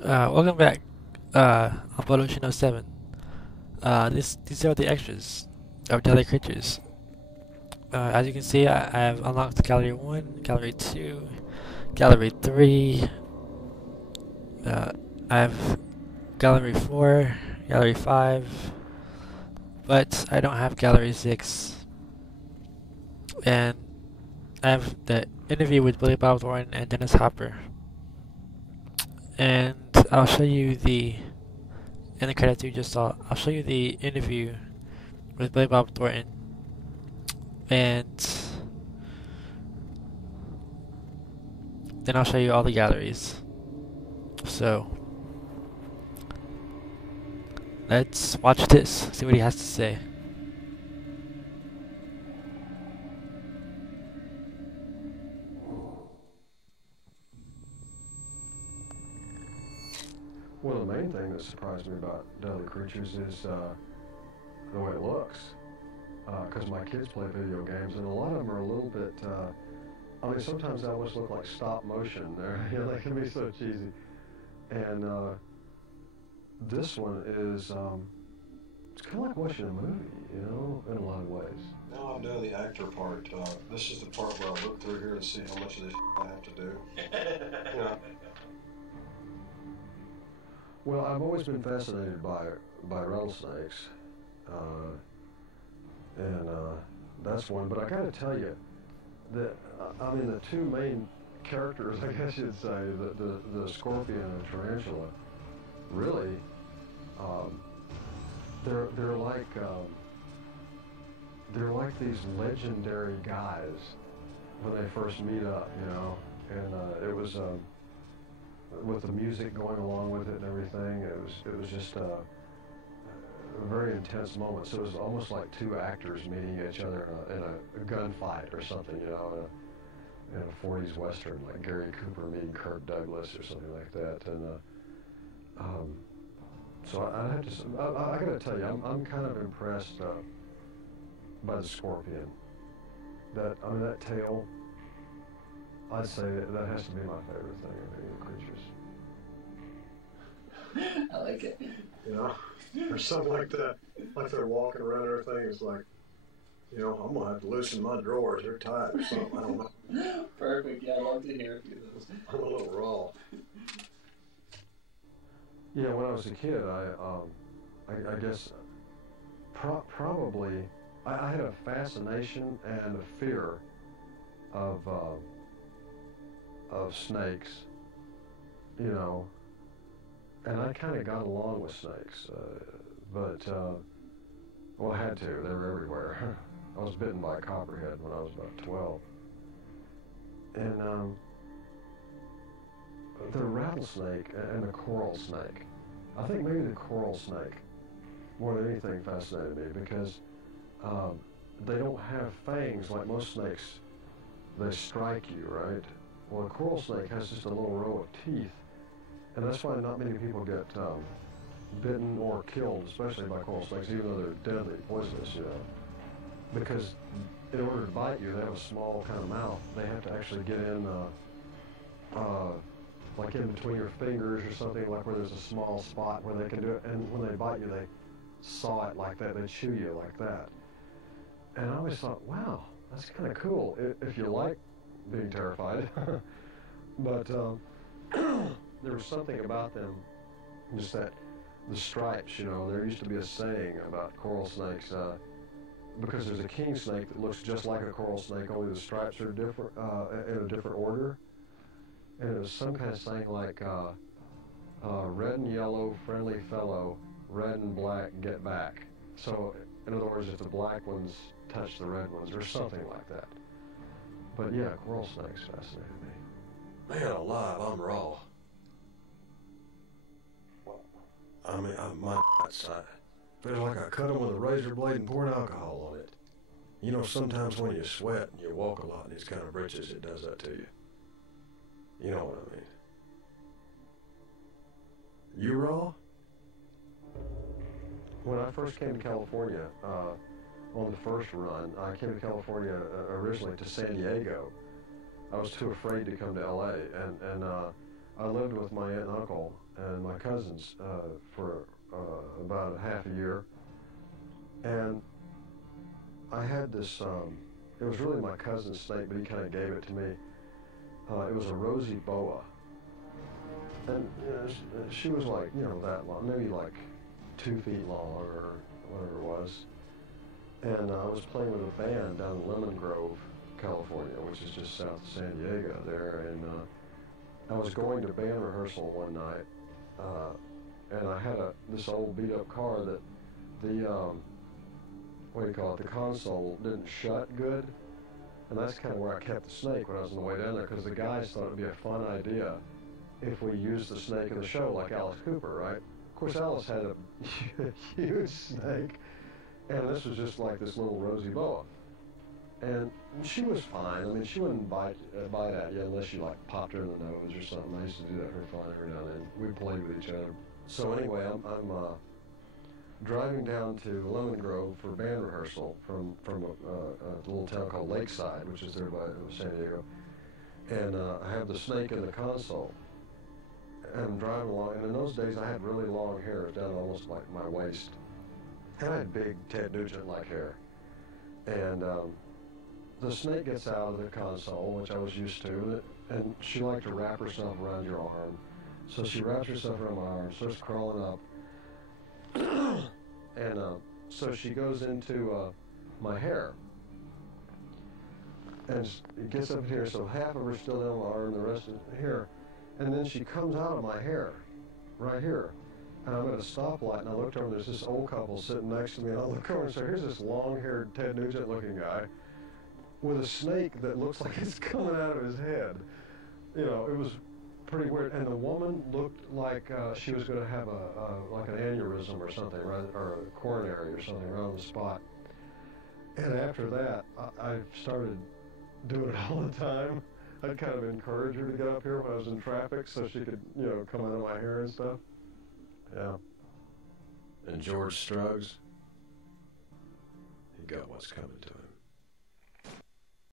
Welcome back on Evolution 07. These are the extras of Daily Creatures. As you can see, I have unlocked Gallery 1, Gallery 2, Gallery 3, uh, I have Gallery 4, Gallery 5, but I don't have Gallery 6. And I have the interview with Billy Bob Thornton and Dennis Hopper. And I'll show you in the credits you just saw, I'll show you the interview with Billy Bob Thornton, and then I'll show you all the galleries. So, let's watch this, see what he has to say. Well, the main thing that surprised me about Deadly Creatures is the way it looks. Because my kids play video games, and a lot of them are a little bit, I mean, sometimes they almost look like stop motion. They can be so cheesy. And this one is, it's kind of like watching a movie, in a lot of ways. Now I'm doing the actor part. This is the part where I look through here and see how much of this I have to do. You know. Well, I've always been fascinated by rattlesnakes, and that's one. But I got to tell you that I mean the two main characters, I guess you'd say, the scorpion and tarantula, really, they're like these legendary guys when they first meet up, and it was. With the music going along with it and everything, it was just a very intense moment. So it was almost like two actors meeting each other in a gunfight or something, in a 40s western, like Gary Cooper meeting Kirk Douglas or something like that. And so I have to, I got to tell you, I'm kind of impressed by the scorpion. That tail. I'd say that has to be my favorite thing of any creatures. I like it. Or something like that. Like they're walking around and everything. It's like, I'm going to have to loosen my drawers. They're tight or something. I don't know. Perfect. Yeah, I love to hear a few of those. I'm a little raw. Yeah, when I was a kid, I guess probably I had a fascination and a fear of snakes, and I kind of got along with snakes, but, well, I had to. They were everywhere. I was bitten by a copperhead when I was about 12. And the rattlesnake and the coral snake, I think maybe the coral snake more than anything fascinated me because they don't have fangs like most snakes. They strike you, right? Well, a coral snake has just a little row of teeth, and that's why not many people get bitten or killed, especially by coral snakes, even though they're deadly poisonous, because in order to bite you, they have a small kind of mouth. They have to actually get in, like in between your fingers or something, like where there's a small spot where they can do it, and when they bite you, they saw it like that, they chew you like that. And I always thought, wow, that's kind of cool, if you like being terrified. But there was something about them, just that the stripes, there used to be a saying about coral snakes, because there's a king snake that looks just like a coral snake, only the stripes are different, in a different order. And it was some kind of saying like, red and yellow, friendly fellow, red and black, get back. So, in other words, if the black ones touch the red ones, or something like that. But yeah, coral snakes fascinated me. Man alive, I'm raw. I mean, my side. Feels like I cut them with a razor blade and poured alcohol on it. Sometimes when you sweat and you walk a lot in these kind of britches, it does that to you. You know what I mean. You raw? When I first came to California, on the first run, I came to California originally to San Diego. I was too afraid to come to LA, and I lived with my aunt and uncle and my cousins for about a half a year, and I had this. It was really my cousin's snake, but he kind of gave it to me. It was a rosy boa, and she was like, that long, maybe like 2 feet long or whatever it was. And I was playing with a band down in Lemon Grove, California, which is just south of San Diego there, and I was going to band rehearsal one night, and I had this old beat-up car that the the console didn't shut good, and that's kind of where I kept the snake when I was on the way down there, because the guys thought it'd be a fun idea if we used the snake in the show like Alice Cooper, right? Of course, Alice had a huge snake, and this was just like this little rosy boa. And she was fine. I mean, she wouldn't bite at you unless you like popped her in the nose or something. I used to do that for fun every now and then. We played with each other. So anyway, I'm driving down to Lemon Grove for band rehearsal from a little town called Lakeside, which is there by San Diego. And I have the snake in the console. And I'm driving along, and in those days I had really long hair, down almost like my waist. And I had big Ted Nugent-like hair. And the snake gets out of the console, which I was used to, and she liked to wrap herself around your arm. So she wraps herself around my arm, starts crawling up, and so she goes into my hair. And it gets up here, so half of her still down my arm, the rest is here. And then she comes out of my hair, right here. And I'm at a stoplight, and I looked over, and there's this old couple sitting next to me, and I look over and say, here's this long-haired Ted Nugent-looking guy with a snake that looks like it's coming out of his head. It was pretty weird. And the woman looked like she was going to have like an aneurysm or something, right, or a coronary or something right on the spot. And after that, I started doing it all the time. I'd kind of encourage her to get up here when I was in traffic so she could, come out of my hair and stuff. Yeah. And George Struggs, he got what's coming to him.